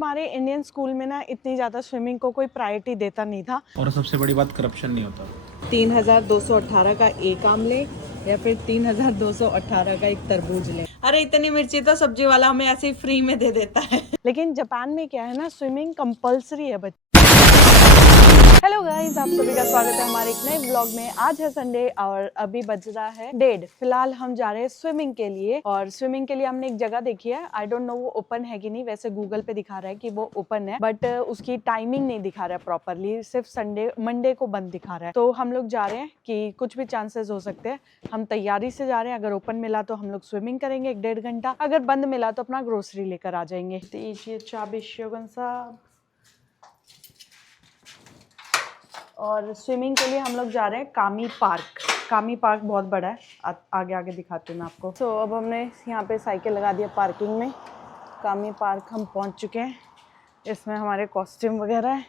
हमारे Indian school में ना इतनी ज़्यादा स्विमिंग को कोई प्रायोरिटी देता नहीं था। और सबसे बड़ी बात करप्शन नहीं होता। 3218 का एक आम ले या फिर 3218 का एक तरबूज ले। अरे इतनी मिर्ची तो सब्जी वाला हमें ऐसे ही फ्री में दे देता है। लेकिन जापान में क्या है ना, स्विमिंग कंपलसरी है बच्चे। हेलो गाइस, आप सभी का स्वागत है हमारे एक नए व्लॉग में। आज है संडे और अभी बज रहा है 1:30। फिलहाल हम जा रहे हैं स्विमिंग के लिए और स्विमिंग के लिए हमने एक जगह देखी है। आई डोंट नो वो ओपन है कि नहीं, वैसे गूगल पे दिखा रहा है कि वो ओपन है, बट उसकी टाइमिंग नहीं दिखा रहा है प्रॉपरली, सिर्फ मंडे को बंद दिखा रहा है। तो हम लोग जा रहे हैं कि कुछ भी चांसेस हो सकते हैं। हम तैयारी से जा रहे हैं, अगर ओपन मिला तो हम लोग स्विमिंग करेंगे 1-1.5 घंटा, अगर बंद मिला तो अपना ग्रोसरी लेकर आ जाएंगे। और स्विमिंग के लिए हम लोग जा रहे हैं कामी पार्क। कामी पार्क बहुत बड़ा है, आगे आगे दिखाती हूँ मैं आपको। तो अब हमने यहाँ पे साइकिल लगा दिया पार्किंग में। कामी पार्क हम पहुँच चुके हैं। इसमें हमारे कॉस्ट्यूम वगैरह है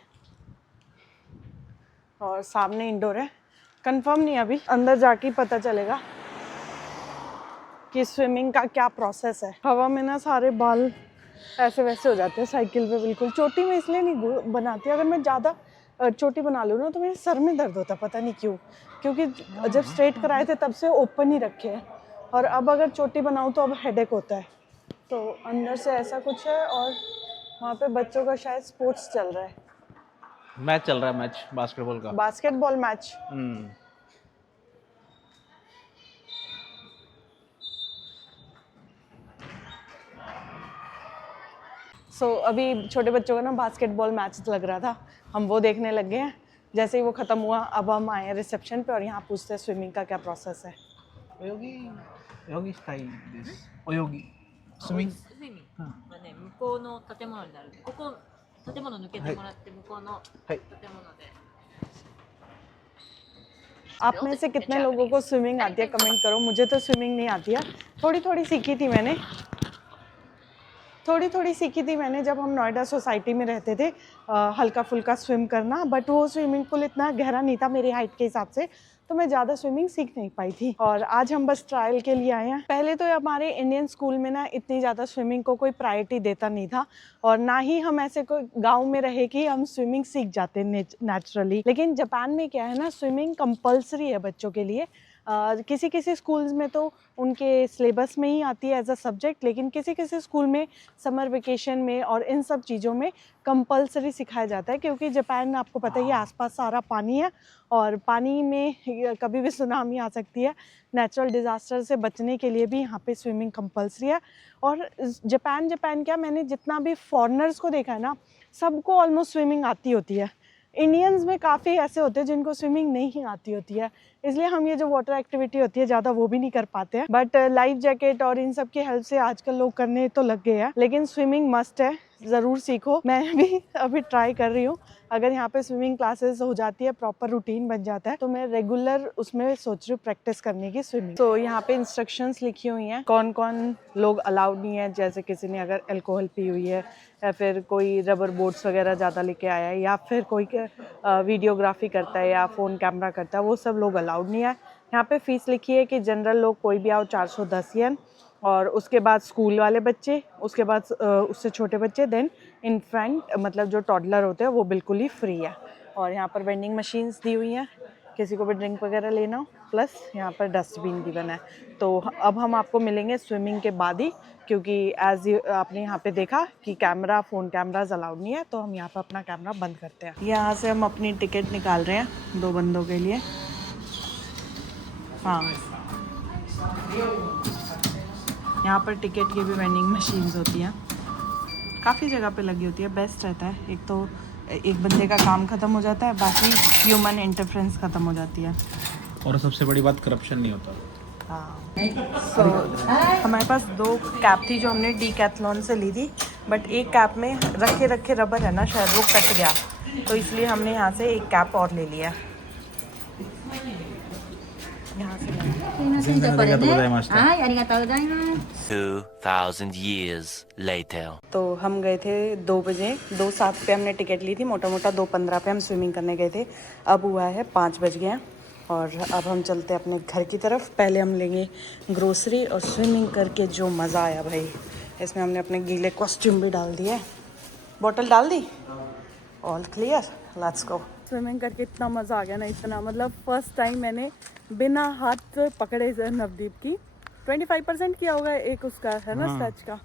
और सामने इंडोर है। कंफर्म नहीं, अभी अंदर जाके ही पता चलेगा कि स्विमिंग का क्या प्रोसेस है। हवा में ना सारे बाल ऐसे वैसे हो जाते हैं साइकिल पे। बिल्कुल चोटी में इसलिए नहीं बनाती, अगर मैं ज़्यादा चोटी बना लूँ ना तो मेरे सर में दर्द होता, पता नहीं क्यों। क्योंकि जब स्ट्रेट कराए थे तब से ओपन ही रखे हैं, और अब अगर चोटी बनाऊँ तो अब हेडेक होता है। तो अंदर से ऐसा कुछ है। और वहाँ पे बच्चों का शायद स्पोर्ट्स चल रहा है, मैच चल रहा है, मैच बास्केटबॉल का। Basketball match. अभी छोटे बच्चों का ना बास्केटबॉल मैच लग रहा था, हम वो देखने लग गए हैं। जैसे ही वो ख़त्म हुआ अब हम आए हैं रिसेप्शन पे और यहाँ पूछते हैं स्विमिंग का क्या प्रोसेस है। ओयोगी स्टाइल दिस ओयोगी स्विमिंग। はね、向こうの建物になるんで、ここ建物抜けてもらって向こうの建物で。आप में से कितने लोगों को स्विमिंग आती है कमेंट करो। मुझे तो स्विमिंग नहीं आती है, थोड़ी थोड़ी सीखी थी मैंने, जब हम नोएडा सोसाइटी में रहते थे। हल्का फुल्का स्विम करना, बट वो स्विमिंग पूल इतना गहरा नहीं था मेरी हाइट के हिसाब से, तो मैं ज़्यादा स्विमिंग सीख नहीं पाई थी। और आज हम बस ट्रायल के लिए आए हैं। पहले तो हमारे इंडियन स्कूल में ना इतनी ज़्यादा स्विमिंग को कोई प्रायोरिटी देता नहीं था, और ना ही हम ऐसे कोई गाँव में रहे कि हम स्विमिंग सीख जाते नेचुरली। लेकिन जापान में क्या है ना, स्विमिंग कंपलसरी है बच्चों के लिए। किसी किसी स्कूल्स में तो उनके सिलेबस में ही आती है एज अ सब्जेक्ट, लेकिन किसी किसी स्कूल में समर वेकेशन में और इन सब चीज़ों में कंपलसरी सिखाया जाता है। क्योंकि जापान आपको पता ही है आसपास सारा पानी है, और पानी में कभी भी सुनामी आ सकती है। नेचुरल डिज़ास्टर से बचने के लिए भी यहाँ पे स्विमिंग कंपलसरी है। और जापान क्या, मैंने जितना भी फॉरेनर्स को देखा है ना, सबको ऑलमोस्ट स्विमिंग आती होती है। इंडियंस में काफ़ी ऐसे होते हैं जिनको स्विमिंग नहीं आती होती है, इसलिए हम ये जो वाटर एक्टिविटी होती है ज़्यादा वो भी नहीं कर पाते हैं। बट लाइफ जैकेट और इन सब की हेल्प से आजकल लोग करने तो लग गए हैं। लेकिन स्विमिंग मस्ट है, ज़रूर सीखो। मैं भी अभी ट्राई कर रही हूँ। अगर यहाँ पे स्विमिंग क्लासेस हो जाती है, प्रॉपर रूटीन बन जाता है, तो मैं रेगुलर उसमें सोच रही हूँ प्रैक्टिस करने की स्विमिंग। तो यहाँ पे इंस्ट्रक्शंस लिखी हुई हैं कौन कौन लोग अलाउड नहीं है। जैसे किसी ने अगर अल्कोहल पी हुई है, या फिर कोई रबर बोट्स वगैरह ज़्यादा लेके आया है, या फिर कोई वीडियोग्राफी करता है या फ़ोन कैमरा करता है, वो सब लोग अलाउड नहीं है। यहाँ पे फ़ीस लिखी है कि जनरल लोग कोई भी आओ 410 येन, और उसके बाद स्कूल वाले बच्चे, उसके बाद उससे छोटे बच्चे, देन इन्फेंट मतलब जो टॉडलर होते हैं वो बिल्कुल ही फ्री है। और यहाँ पर वेंडिंग मशीन्स दी हुई हैं, किसी को भी ड्रिंक वगैरह लेना हो, प्लस यहाँ पर डस्टबिन भी बना है। तो अब हम आपको मिलेंगे स्विमिंग के बाद ही, क्योंकि एज आपने यहाँ पे देखा कि फ़ोन कैमराज अलाउड नहीं है, तो हम यहाँ पर अपना कैमरा बंद करते हैं। यहाँ से हम अपनी टिकट निकाल रहे हैं 2 बंदों के लिए। हाँ, यहाँ पर टिकट की भी वेंडिंग मशीन्स होती हैं, काफ़ी जगह पे लगी होती है। बेस्ट रहता है, एक तो एक बंदे का काम ख़त्म हो जाता है, बाकी ह्यूमन इंटरफ्रेंस ख़त्म हो जाती है। और सबसे बड़ी बात करप्शन नहीं होता। हमारे पास 2 कैप थी जो हमने डीकैथलॉन से ली थी, बट एक कैप में रखे रबर है ना, शायद वो कट गया, तो इसलिए हमने यहाँ से एक कैप और ले लिया। यहाँ से 2000 years later. तो हम गए थे 2 बजे, 2:07 पे हमने टिकट ली थी, मोटा मोटा 2:15 पे हम स्विमिंग करने गए थे। अब हुआ है 5 बज गए हैं, और अब हम चलते हैं अपने घर की तरफ। पहले हम लेंगे ग्रोसरी, और स्विमिंग करके जो मज़ा आया भाई, इसमें हमने अपने गीले कॉस्ट्यूम भी डाल दिए। बॉटल डाल दी, all clear, let's go. Swimming करके इतना मज़ा आ गया ना, इतना मतलब फर्स्ट टाइम मैंने बिना हाथ पकड़े नवदीप की 25% किया होगा एक उसका है ना स्ट्रेच का,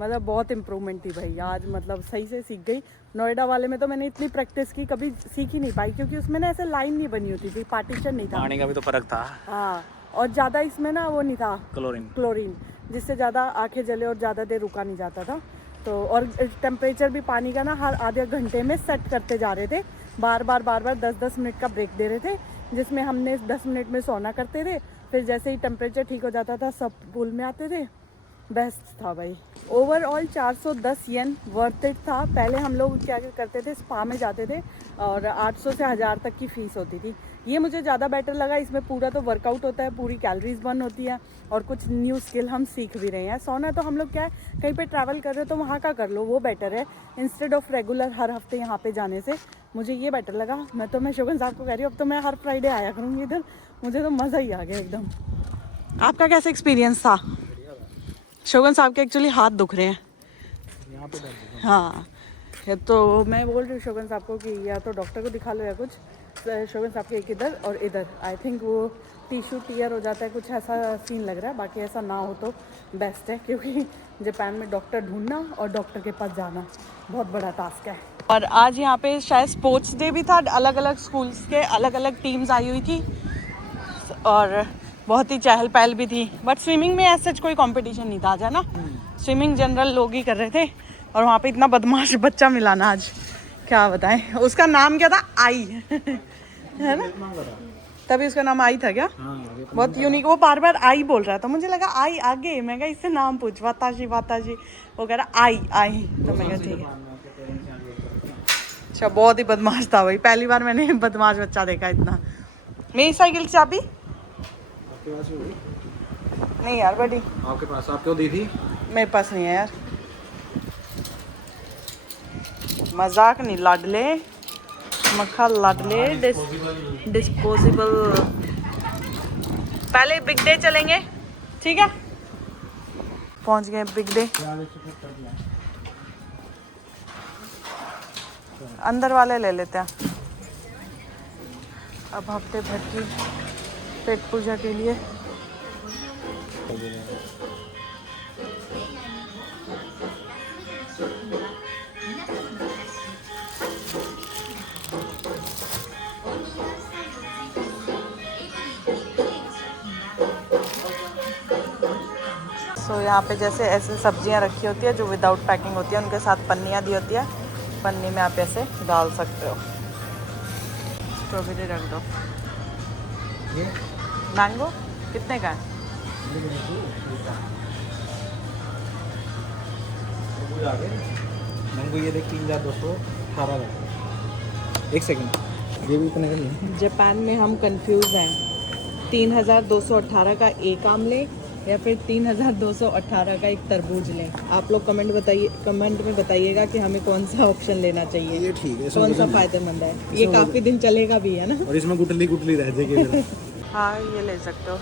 मतलब बहुत इम्प्रूवमेंट थी भाई आज, मतलब सही से सीख गई। नोएडा वाले में तो मैंने इतनी प्रैक्टिस की कभी सीख ही नहीं पाई, क्योंकि उसमें ना ऐसे लाइन नहीं बनी होती थी, पार्टीशन नहीं था। पानी का भी तो फर्क था। हाँ, और ज़्यादा इसमें ना वो नहीं था क्लोरीन, जिससे ज़्यादा आंखें जले और ज़्यादा देर रुका नहीं जाता था। तो और टेम्परेचर भी पानी का ना हर आधे घंटे में सेट करते जा रहे थे, बार बार 10-10 मिनट का ब्रेक दे रहे थे, जिसमें हमने 10 मिनट में सोना करते थे। फिर जैसे ही टेम्परेचर ठीक हो जाता था सब पूल में आते थे। बेस्ट था भाई। ओवरऑल 410 येन वर्थ इट था। पहले हम लोग क्या करते थे, स्पा में जाते थे और 800 से 1000 तक की फ़ीस होती थी। ये मुझे ज़्यादा बेटर लगा, इसमें पूरा तो वर्कआउट होता है, पूरी कैलोरीज बर्न होती है और कुछ न्यू स्किल हम सीख भी रहे हैं। सोना तो हम लोग क्या है, कहीं पे ट्रैवल कर रहे हो तो वहाँ का कर लो, वो बेटर है इंस्टेड ऑफ रेगुलर हर हफ्ते यहाँ पे जाने से। मुझे ये बेटर लगा। मैं शोगन साहब को कह रही हूँ अब तो मैं हर फ्राइडे आया करूँगी इधर, मुझे तो मज़ा ही आ गया एकदम। आपका कैसा एक्सपीरियंस था? शोगन साहब के एक्चुअली हाथ दुख रहे हैं यहाँ पे। हाँ, तो मैं बोल रही हूँ शोगन साहब को कि या तो डॉक्टर को दिखा लो या कुछ। शोगन साहब के एक इधर और इधर, आई थिंक वो टिश्यू टीयर हो जाता है, कुछ ऐसा सीन लग रहा है। बाकी ऐसा ना हो तो बेस्ट है, क्योंकि जापान में डॉक्टर ढूंढना और डॉक्टर के पास जाना बहुत बड़ा टास्क है। और आज यहाँ पे शायद स्पोर्ट्स डे भी था, अलग अलग स्कूल्स के अलग अलग टीम्स आई हुई थी और बहुत ही चहल पहल भी थी। बट स्विमिंग में ऐसा कोई कंपटीशन नहीं था आज, है ना? स्विमिंग जनरल लोग ही कर रहे थे। और वहाँ पे इतना बदमाश बच्चा मिला ना आज, क्या बताएं। उसका नाम क्या था? आई है ना, तभी उसका नाम आई था क्या? बहुत यूनिक। वो बार बार आई बोल रहा था, मुझे लगा आई आगे, मैं कहा इससे नाम पूछ, वाताजी वाताजी। वो कह रहा आई, तो मैं कहा ठीक है। अच्छा, बहुत ही बदमाश था भाई, पहली बार मैंने बदमाश बच्चा देखा इतना। मेरी साइकिल की चाबी नहीं यार बड़ी, आपके पास आप क्यों दी थी? मेरे पास नहीं है यार। मजाक नहीं, लाडले मक्खा लाडले डिस्पोजेबल। पहले बिग डे चलेंगे, ठीक है? पहुंच गए बिग डे। अंदर वाले ले लेते हैं अब हफ्ते भर की पेट पूजा के लिए। यहाँ पे जैसे ऐसे सब्जियां रखी होती है जो विदाउट पैकिंग होती है, उनके साथ पन्नियाँ दी होती है, पन्नी में आप ऐसे डाल सकते हो। स्ट्रॉबेरी रख दो। मैंगो कितने का है? मैंगो ये देख 3218 का। एक सेकंड, ये भी इतने का नहीं। जापान में हम कंफ्यूज हैं, 3218 का एक आम लें या फिर 3218 का एक तरबूज लें। आप लोग कमेंट में बताइएगा कि हमें कौन सा ऑप्शन लेना चाहिए। ये ठीक है, कौन सा फायदेमंद है। ये काफ़ी दिन चलेगा भी, है ना? और इसमें गुटली रह जाएगी। हाँ, ये ले सकते हो।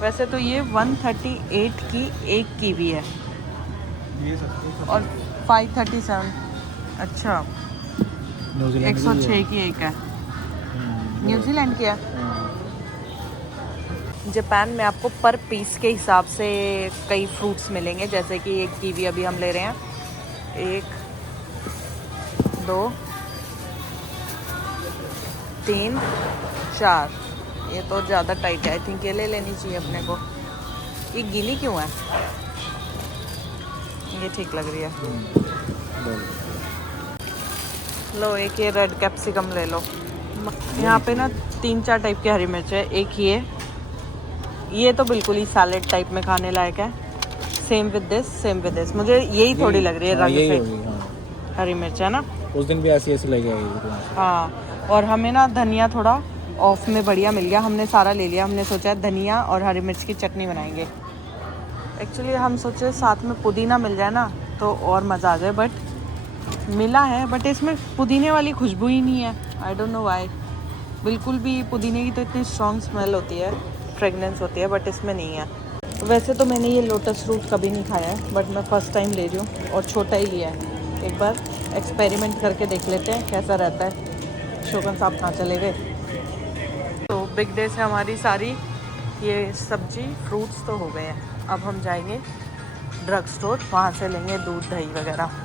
वैसे तो ये 138 की एक की भी है और 537। अच्छा, 106 की एक है, न्यूजीलैंड की है। जापान में आपको पर पीस के हिसाब से कई फ्रूट्स मिलेंगे, जैसे कि एक कीवी अभी हम ले रहे हैं, 1 2 3 4। ये तो ज़्यादा टाइट है, आई थिंक ये ले लेनी चाहिए अपने को। ये गीली क्यों है? ये ठीक लग रही है। लो एक ये रेड कैप्सिकम ले लो। यहाँ पे ना 3-4 टाइप की हरी मिर्च है। एक ये तो बिल्कुल ही सैलेड टाइप में खाने लायक है। Same with this. मुझे यही थोड़ी लग रही है रंग से। हरी मिर्च है ना, उस दिन भी ऐसी लगी है। हाँ, और हमें ना धनिया थोड़ा ऑफ में बढ़िया मिल गया, हमने सारा ले लिया। हमने सोचा धनिया और हरी मिर्च की चटनी बनाएंगे। एक्चुअली हम सोचे साथ में पुदीना मिल जाए ना तो और मज़ा आ जाए, बट मिला है, बट इसमें पुदीने वाली खुशबू ही नहीं है। I don't know why. बिल्कुल भी पुदीने की तो इतनी स्ट्रॉन्ग स्मेल होती है, फ्रेगनेंस होती है, बट इसमें नहीं है। वैसे तो मैंने ये लोटस रूट कभी नहीं खाया है, बट मैं फ़र्स्ट टाइम ले रही हूँ और छोटा ही लिया है। एक बार एक्सपेरिमेंट करके देख लेते हैं कैसा रहता है। शोगन साहब कहाँ चले गए? तो बिग डे से हमारी सारी ये सब्जी फ्रूट्स तो हो गए हैं। अब हम जाएंगे ड्रग स्टोर, वहाँ से लेंगे दूध दही वगैरह।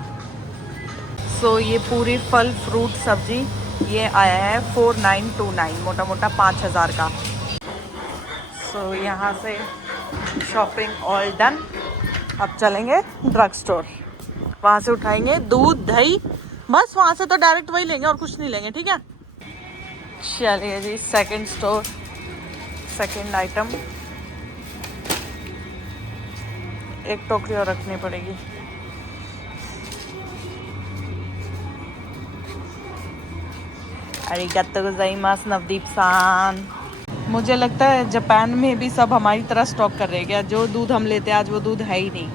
सो ये पूरी फल फ्रूट सब्जी ये आया है 4929, मोटा मोटा 5000 का। सो यहाँ से शॉपिंग ऑल डन। अब चलेंगे ड्रग स्टोर, वहाँ से उठाएंगे दूध दही, बस वहाँ से तो डायरेक्ट वही लेंगे और कुछ नहीं लेंगे, ठीक है। चलिए जी, सेकंड स्टोर, सेकंड आइटम। एक टोकरी और रखनी पड़ेगी। अरिगातो गोजाइमासु नवदीप सान। मुझे लगता है जापान में भी सब हमारी तरह स्टॉक कर रहे हैं क्या? जो दूध हम लेते हैं आज वो दूध है ही नहीं,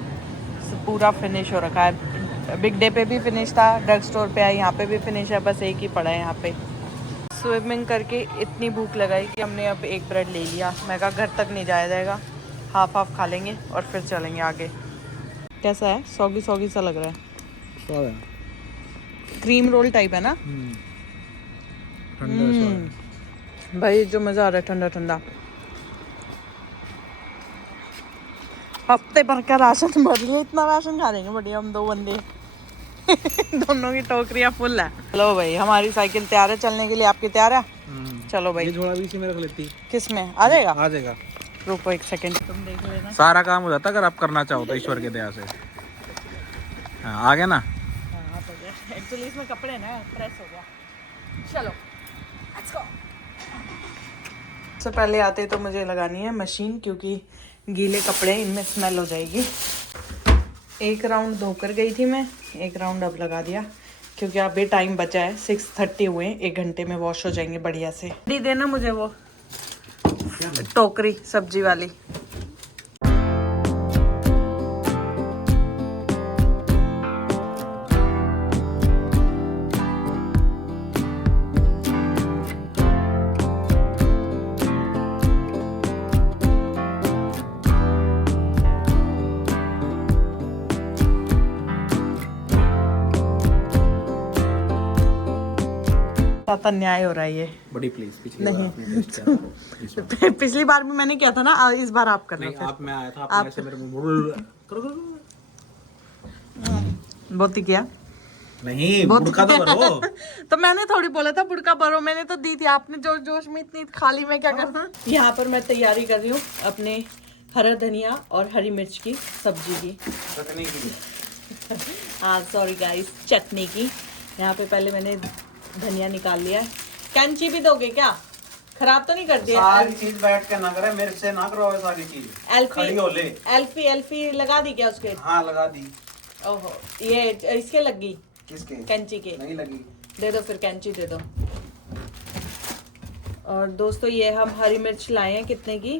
पूरा फिनिश हो रखा है। बिग डे पे भी फिनिश था, ड्रग स्टोर पे है, यहाँ पे भी फिनिश है, बस एक ही पड़ा है यहाँ पे। स्विमिंग करके इतनी भूख लगाई कि हमने अब एक ब्रेड ले लिया। मैं कहा घर तक नहीं जाया जाएगा, हाफ हाफ खा लेंगे और फिर चलेंगे आगे। कैसा है? सौगी सौगी सा लग रहा है। स्वाद है। क्रीम रोल टाइप है ना? ठंडा स्वाद। भाई जो मज़ा आ रहा है ठंडा ठंडा। हफ्ते भर का राशन भर लिया, इतना राशन खा लेंगे बढ़िया हम दो बंदे। दोनों की टोकरियाँ फुल है। चलो भाई, हमारी साइकिल तैयार है चलने के लिए, आपकी तैयार है? चलो भाई। ये झोला भी इसी में रख लेती। किस में आ जाएगा? आ जाएगा। रुको एक सेकंड, तुम देख लेना। सारा काम हो जाता अगर आप करना चाहो तो ईश्वर के दया से। हाँ, आ गया ना? हाँ आप हो गया। एक्चुअली इसमें कपड़े ना प्रेस हो गया। चलो लेट्स गो। सबसे पहले आते तो मुझे लगानी है मशीन, क्योंकि गीले कपड़े इनमें स्मेल हो जाएगी। एक राउंड धोकर गई थी मैं, एक राउंड अब लगा दिया क्योंकि अभी टाइम बचा है। 6:30 हुए, 1 घंटे में वॉश हो जाएंगे बढ़िया से। दे देना मुझे वो टोकरी सब्जी वाली। साथ अन्याय हो रहा है ये। बड़ी प्लीज, पिछली नहीं। बार आपने टेस्ट किया था, इस बार। पिछली बार भी मैंने किया था ना, इस बार आप करना। नहीं, फिर आप मैं आया था, आपने ऐसे मेरे मुंह करो। बहुत ही किया। नहीं, बुड़का तो करो। तो मैंने थोड़ी बोला था बुड़का भरो, मैंने तो दी थी। आपने जोश जोश में इतनी खाली में क्या करना। यहाँ पर मैं तैयारी कर रही हूँ अपने हरा धनिया और हरी मिर्च की सब्जी की। रखने की। हाँ सॉरी गाइस, चटनी की। यहाँ पे पहले मैंने धनिया निकाल लिया है। कैंची भी दोगे क्या? खराब तो नहीं कर दिया? सारी चीज बैठ के ना करे, मेरे से ना करो सारी चीज। खड़ी हो ले। एल्फी लगा दी क्या उसके? हाँ लगा दी। ओहो, ये इसके लग गई? किसके? कैंची के। नहीं लगी। दे दो फिर, कैंची दे दो। और दोस्तों ये हम हरी मिर्च लाए हैं, कितने की?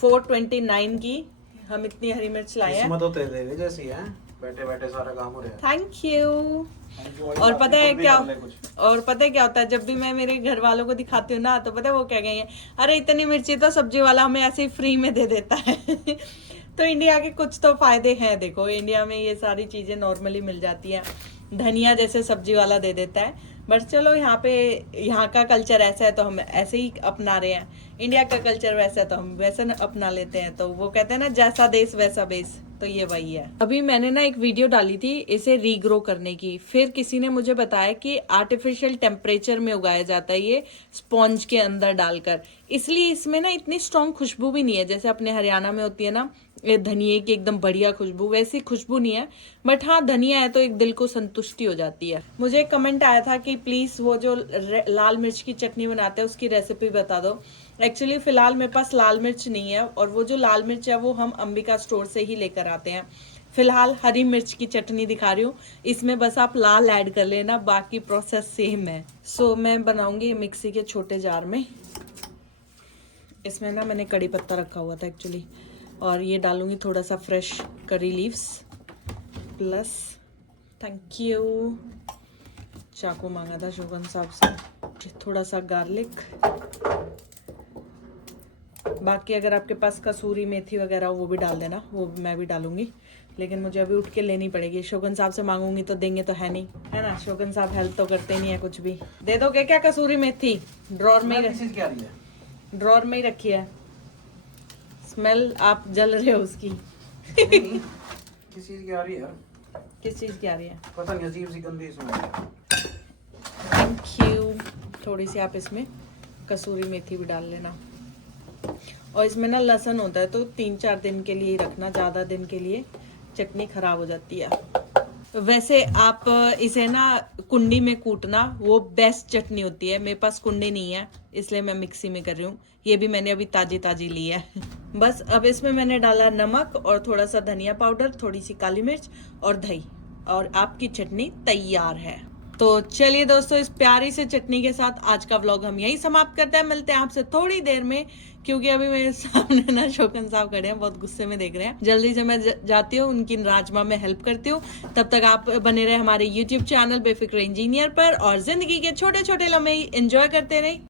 429 की हम इतनी हरी मिर्च लाए हैं। किस्मत होते देवे जैसी है, बैठे बैठे सारा काम हो रहा है। Thank you. और पता है क्या, और पता है क्या होता है, जब भी मैं मेरे घर वालों को दिखाती हूँ ना, तो पता है वो क्या कहेंगे? अरे इतनी मिर्ची तो सब्जी वाला हमें ऐसे ही फ्री में दे देता है। तो इंडिया के कुछ तो फायदे हैं। देखो इंडिया में ये सारी चीजें नॉर्मली मिल जाती हैं। धनिया जैसे सब्जी वाला दे देता है, बट चलो यहाँ पे यहाँ का कल्चर ऐसा है तो हम ऐसे ही अपना रहे हैं। इंडिया का कल्चर वैसा है तो हम वैसे अपना लेते हैं। तो वो कहते हैं ना, जैसा देश वैसा बेस, तो ये वही है। अभी मैंने ना एक वीडियो डाली थी इसे रीग्रो करने की। फिर किसी ने मुझे बताया कि आर्टिफिशियल टेम्परेचर में उगाया जाता है ये, स्पॉन्ज के अंदर डालकर, इसलिए इसमें ना इतनी स्ट्रॉन्ग खुशबू भी नहीं है जैसे अपने हरियाणा में होती है ना धनिए की एकदम बढ़िया खुशबू, वैसी खुशबू नहीं है। बट हाँ, धनिया है तो एक दिल को संतुष्टि हो जाती है। मुझे एक कमेंट आया था कि प्लीज वो जो लाल मिर्च की चटनी बनाते हैं उसकी रेसिपी बता दो। एक्चुअली फिलहाल मेरे पास लाल मिर्च नहीं है, और वो जो लाल मिर्च है वो हम अंबिका स्टोर से ही लेकर आते हैं। फिलहाल हरी मिर्च की चटनी दिखा रही हूँ, इसमें बस आप लाल ऐड कर लेना, बाकी प्रोसेस सेम है। सो मैं बनाऊंगी मिक्सी के छोटे जार में। इसमें ना मैंने कड़ी पत्ता रखा हुआ था एक्चुअली, और ये डालूंगी थोड़ा सा fresh curry leaves plus, thank you, चाकू मांगा था शोभन साहब से, थोड़ा सा गार्लिक। बाकी अगर आपके पास कसूरी मेथी वगैरह वो भी डाल देना, वो मैं भी डालूंगी। लेकिन मुझे अभी उठ के लेनी पड़ेगी। शोगन साहब से मांगूंगी तो देंगे तो है नहीं, है ना। शोगन साहब हेल्प तो करते नहीं है कुछ भी। दे दोगे क्या कसूरी मेथी? ड्रॉर में ही क्या रही है? ड्रॉर में ही रखी है। स्मेल आप जल रहे हो उसकी। किस चीज की आ रही है यार? किस चीज की आ रही है? पता नहीं, अजीब सी गंदी स्मेल। Thank you. थोड़ी सी आप इसमें कसूरी मेथी भी डाल लेना। और इसमें ना लहसुन होता है, तो 3-4 दिन के लिए ही रखना, ज़्यादा दिन के लिए चटनी खराब हो जाती है। वैसे आप इसे ना कुंडी में कूटना, वो बेस्ट चटनी होती है। मेरे पास कुंडी नहीं है इसलिए मैं मिक्सी में कर रही हूँ। ये भी मैंने अभी ताजी ताजी ली है। बस अब इसमें मैंने डाला नमक और थोड़ा सा धनिया पाउडर, थोड़ी सी काली मिर्च और दही, और आपकी चटनी तैयार है। तो चलिए दोस्तों, इस प्यारी से चटनी के साथ आज का व्लॉग हम यही समाप्त करते हैं। मिलते हैं आपसे थोड़ी देर में, क्योंकि अभी मेरे सामने ना शोकन साहब खड़े हैं, बहुत गुस्से में देख रहे हैं। जल्दी से मैं जाती हूँ, उनकी राजमा में हेल्प करती हूँ। तब तक आप बने रहे हमारे YouTube चैनल बेफिक्र इंजीनियर पर, और जिंदगी के छोटे छोटे लम्हे एंजॉय करते रहे।